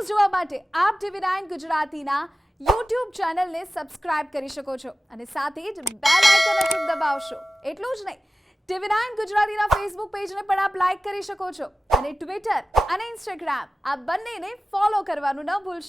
Videos જોવા માટે આપ TV9 ગુજરાતીના YouTube ચેનલને સબસ્ક્રાઇબ કરી શકો છો અને સાથે જ બેલ આઇકન અચૂક દબાવશો. એટલું જ નહીં, TV9 ગુજરાતીના ફેસબુક પેજને પણ આપ લાઇક કરી શકો છો અને ટ્વિટર અને ઇન્સ્ટાગ્રામ આ બંનેને ફોલો કરવાનું ન ભૂલશો.